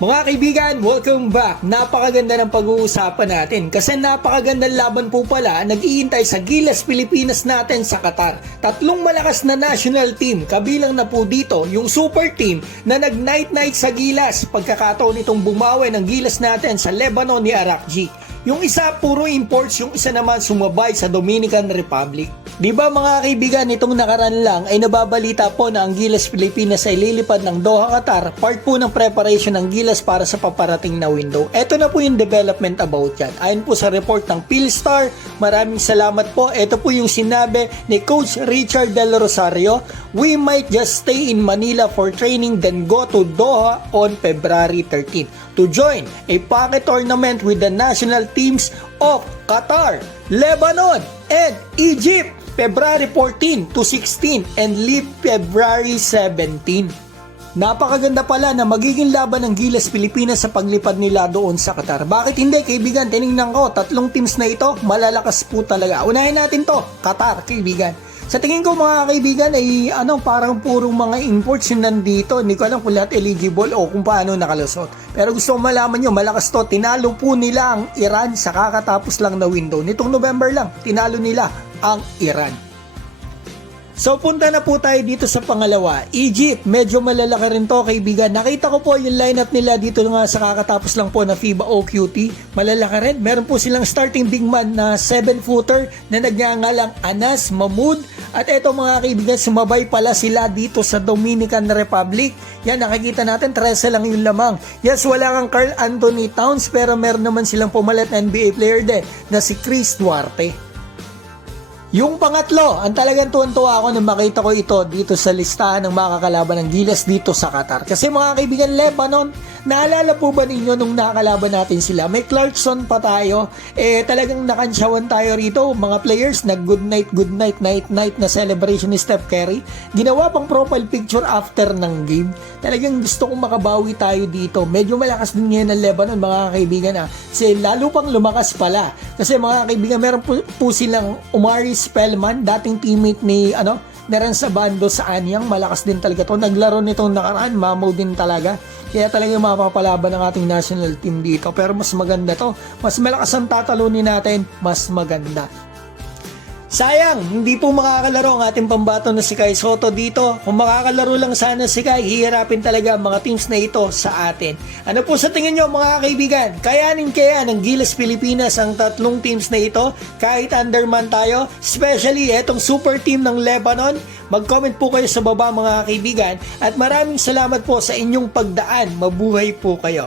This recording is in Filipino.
Mga kaibigan, welcome back. Napakaganda ng pag-uusapan natin kasi napakagandang laban po pala nag-iintay sa Gilas Pilipinas natin sa Qatar. Tatlong malakas na national team, kabilang na po dito yung super team na nag-night-night sa Gilas. Pagkakataon itong bumawi ng Gilas natin sa Lebanon ni Arakji. Yung isa puro imports, yung isa naman sumabay sa Dominican Republic. Di ba mga kaibigan, itong nakaraan lang ay nababalita po na ang Gilas Pilipinas ay lilipad ng Doha, Qatar, part po ng preparation ng Gilas para sa paparating na window. Ito na po yung development about yan. Ayon po sa report ng Philstar, maraming salamat po. Ito po yung sinabi ni Coach Richard Del Rosario, "We might just stay in Manila for training then go to Doha on February 13 to join a pocket tournament with the national teams of Qatar, Lebanon, and Egypt. February 14 to 16 and leave February 17. Napakaganda pala na magiging laban ng Gilas Pilipinas sa paglipad nila doon sa Qatar. Bakit hindi kaibigan? Tinignan ko, tatlong teams na ito, malalakas po talaga. Unahin natin to, Qatar kaibigan. Sa tingin ko mga kaibigan ay parang purong mga imports yung nandito. Hindi ko alam kung lahat eligible o kung paano nakalusot. Pero gusto ko malaman nyo, malakas to. Tinalo po nila ang Iran sa kakatapos lang na window. Nitong November lang, tinalo nila ang Iran. So punta na po tayo dito sa pangalawa, Egypt. Medyo malalaki rin to kaibigan. Nakita ko po yung lineup nila dito nga sa kakatapos lang po na FIBA OQT. Malalaki rin. Meron po silang starting big man na 7-footer na nagngangalang Anas Mahmoud. At eto mga kaibigan, sumabay pala sila dito sa Dominican Republic. Yan, nakikita natin 13 lang yung lamang. Yes, wala kang Karl Anthony Towns pero meron naman silang pumalit na NBA player din na si Chris Duarte. Yung pangatlo, ang talagang tuwan-tuwa ako nung makita ko ito dito sa listahan ng mga kakalaban ng Gilas dito sa Qatar. Kasi mga kaibigan, Lebanon, naalala po ba ninyo nung nakakalaban natin sila? May Clarkson pa tayo, talagang nakansyawan tayo rito. Mga players, good night, night na celebration ni Steph Curry. Ginawa pang profile picture after ng game. Talagang gusto kong makabawi tayo dito. Medyo malakas din ngayon ng Lebanon, mga kaibigan. Kasi lalo pang lumakas pala. Kasi mga kaibigan, meron po silang Omari Spellman, dating teammate ni Neran Sabando sa Anyang, malakas din talaga to. Naglaro nitong nakaraan, mamaw din talaga. Kaya talaga mapapalaban ng ating national team dito. Pero mas maganda to. Mas malakas ang tatalunin natin, mas maganda. Sayang, hindi po makakalaro ang ating pambato na si Kai Sotto dito. Kung makakalaro lang sana si Kai, hihirapin talaga ang mga teams na ito sa atin. Ano po sa tingin nyo mga kaibigan? Kayanin kaya ng Gilas Pilipinas ang tatlong teams na ito kahit underman tayo? Especially etong super team ng Lebanon? Mag-comment po kayo sa baba mga kaibigan at maraming salamat po sa inyong pagdaan. Mabuhay po kayo.